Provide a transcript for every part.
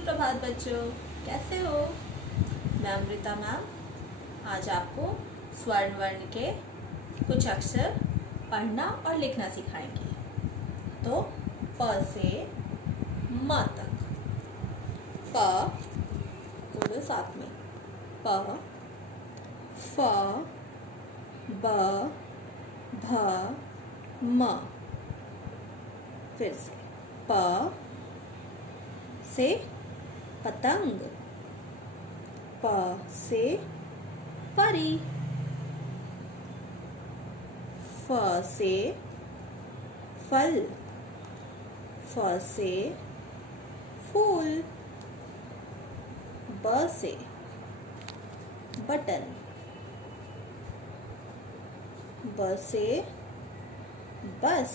सुप्रभात बच्चों, कैसे हो? मैं अमृता मैम आज आपको स्वर्ण वर्ण के कुछ अक्षर पढ़ना और लिखना सिखाएंगे। तो प से म तक। प बोलो साथ में। प, फ, ब, भ, म। फिर से प से पतंग, प से परी, फ से फल, फ से फूल, ब से बटन, ब से बस,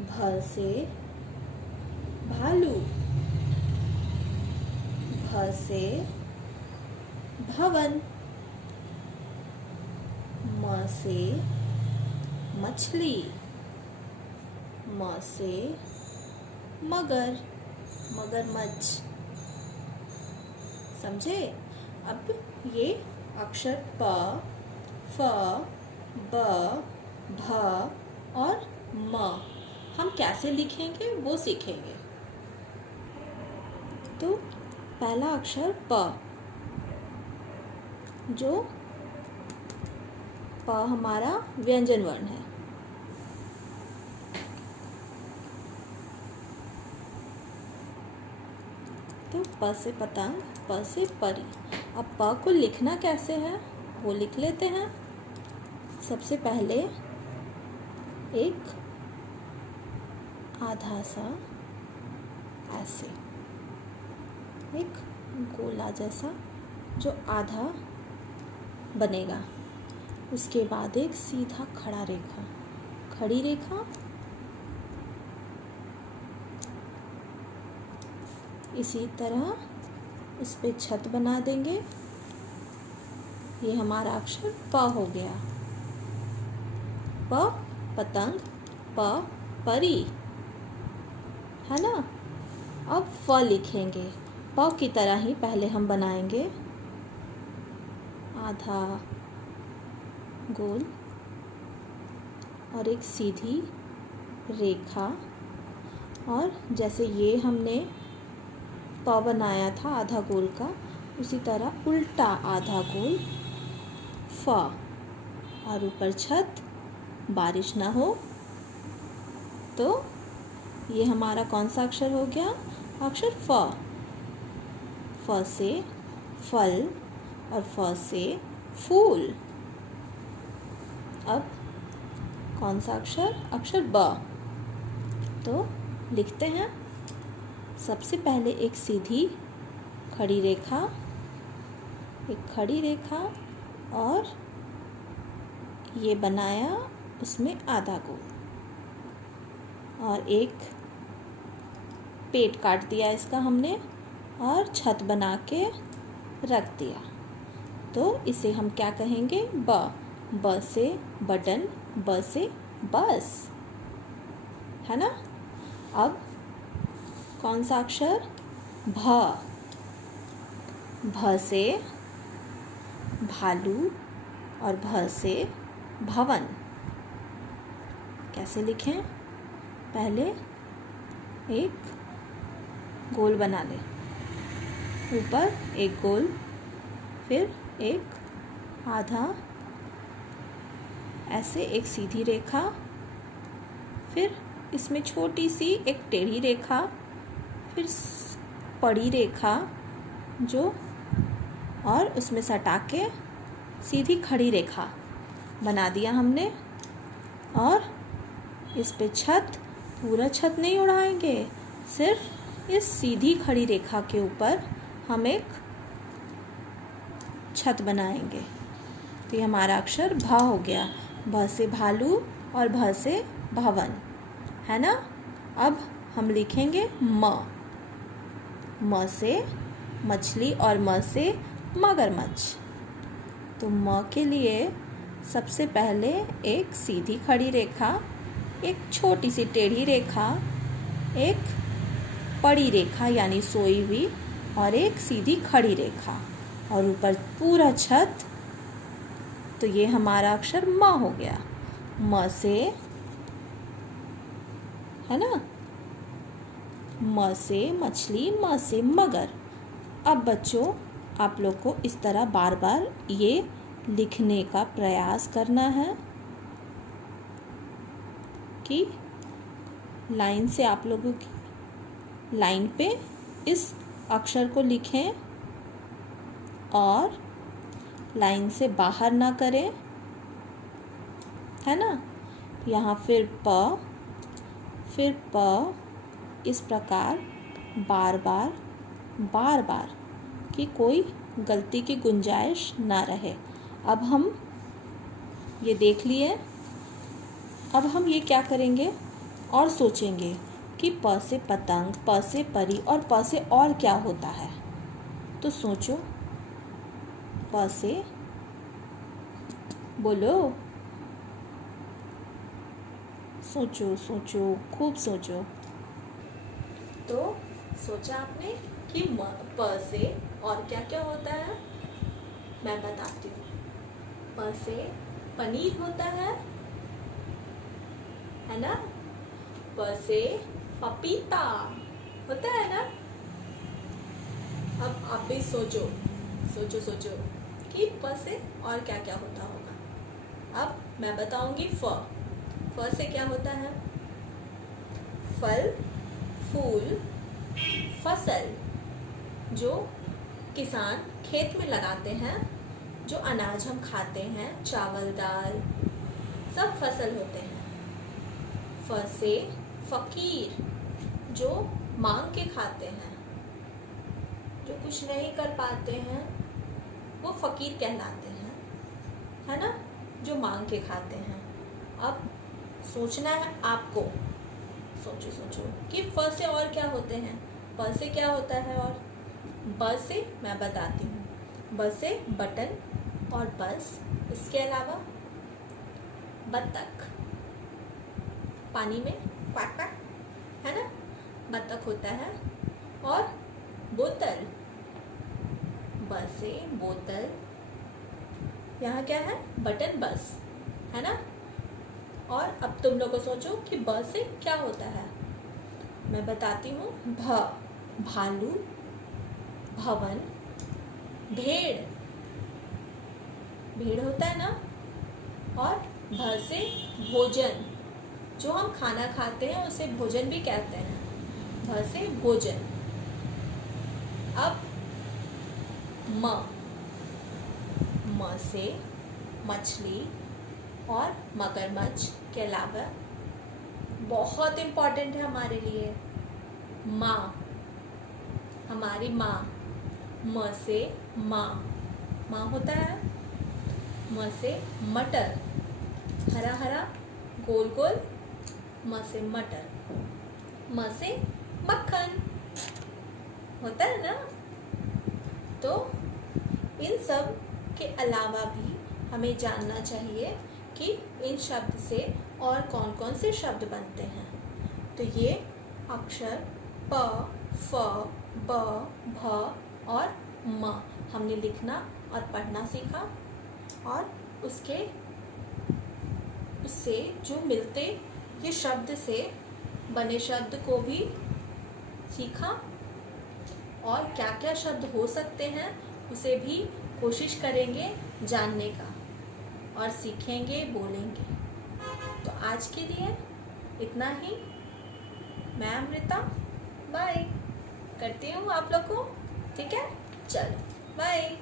भ से भालू, भ से भवन, म से मछली, म से मगर, मगरमच्छ। समझे? अब ये अक्षर प, फ, ब, भ और म हम कैसे लिखेंगे वो सीखेंगे। तो पहला अक्षर प, जो प हमारा व्यंजन वर्ण है। तो प से पतंग, प से परी। अब प को लिखना कैसे है वो लिख लेते हैं। सबसे पहले एक आधा सा ऐसे, एक गोला जैसा जो आधा बनेगा। उसके बाद एक सीधा खड़ा रेखा, खड़ी रेखा, इसी तरह इस पे छत बना देंगे। ये हमारा अक्षर प हो गया। प पतंग, प परी, है ना? अब फ लिखेंगे। प की तरह ही पहले हम बनाएंगे आधा गोल और एक सीधी रेखा, और जैसे ये हमने प बनाया था आधा गोल का, उसी तरह उल्टा आधा गोल फ, और ऊपर छत, बारिश ना हो। तो ये हमारा कौन सा अक्षर हो गया? अक्षर फ। फ से फल और फ से फूल। अब कौन सा अक्षर? अक्षर ब। तो लिखते हैं। सबसे पहले एक सीधी खड़ी रेखा, एक खड़ी रेखा, और ये बनाया उसमें आधा गोल, और एक पेट काट दिया इसका हमने और छत बना के रख दिया। तो इसे हम क्या कहेंगे? ब। ब से बटन, ब से बस, है ना? अब कौन सा अक्षर? भ। भ से भालू और भ से भवन। कैसे लिखें? पहले एक गोल बना लें, ऊपर एक गोल, फिर एक आधा ऐसे एक सीधी रेखा, फिर इसमें छोटी सी एक टेढ़ी रेखा, फिर पड़ी रेखा जो, और उसमें सटा के सीधी खड़ी रेखा बना दिया हमने। और इस पे छत, पूरा छत नहीं उड़ाएंगे, सिर्फ इस सीधी खड़ी रेखा के ऊपर हम एक छत बनाएंगे। तो ये हमारा अक्षर भ हो गया। भ से भालू और भ से भवन, है ना? अब हम लिखेंगे म। म से मछली और म से मगरमच्छ। तो म के लिए सबसे पहले एक सीधी खड़ी रेखा, एक छोटी सी टेढ़ी रेखा, एक पड़ी रेखा यानी सोई हुई और एक सीधी खड़ी रेखा और ऊपर पूरा छत। तो ये हमारा अक्षर म हो गया। म से, है ना, म से मछली, म से मगर। अब बच्चों आप लोग को इस तरह बार बार ये लिखने का प्रयास करना है कि लाइन से आप लोगों की लाइन पे इस अक्षर को लिखें और लाइन से बाहर ना करें, है ना। यहाँ फिर प इस प्रकार बार बार कि कोई गलती की गुंजाइश ना रहे। अब हम ये देख लिए। अब हम ये क्या करेंगे और सोचेंगे कि प से पतंग, प से परी और प से और क्या होता है। तो सोचो, प से बोलो, सोचो सोचो, खूब सोचो। तो सोचा आपने कि प से और क्या क्या होता है? मैं बताती हूँ। प से पनीर होता है ना। प से पपीता होता है ना। अब आप भी सोचो कि प से और क्या क्या होता होगा। अब मैं बताऊंगी फ से क्या होता है? फल, फूल, फसल, जो किसान खेत में लगाते हैं, जो अनाज हम खाते हैं, चावल, दाल, सब फसल होते हैं। फ से फकीर, जो मांग के खाते हैं, जो कुछ नहीं कर पाते हैं, वो फकीर कहलाते हैं, है ना, जो मांग के खाते हैं। अब सोचना है आपको, सोचो कि फ से और क्या होते हैं। प से क्या होता है? और ब से मैं बताती हूँ। ब से बटन और बस। इसके अलावा बत्तख, पानी में क्वाक क्वाक, है ना, बत्तख होता है। और बोतल, ब से बोतल, यहाँ क्या है? बटन, बस, है ना। और अब तुम लोग सोचो कि ब से क्या होता है। मैं बताती हूँ। भालू, भवन, भेड़ होता है ना। और भ से भोजन, जो हम खाना खाते हैं उसे भोजन भी कहते हैं। भ से भोजन। अब म से मछली और मगरमच्छ के अलावा बहुत इम्पॉर्टेंट है हमारे लिए माँ, हमारी माँ। म से माँ होता है। म से मटर, हरा हरा गोल गोल, म से मटर। म से मक्खन होता है ना। तो इन सब के अलावा भी हमें जानना चाहिए कि इन शब्द से और कौन कौन से शब्द बनते हैं। तो ये अक्षर प, फ, ब, भ और म हमने लिखना और पढ़ना सीखा और उससे जो मिलते ये शब्द से बने शब्द को भी सीखा और क्या क्या शब्द हो सकते हैं उसे भी कोशिश करेंगे जानने का और सीखेंगे, बोलेंगे। तो आज के लिए इतना ही। मैं अमृता बाय करती हूँ आप लोग को। ठीक है, चलो बाय।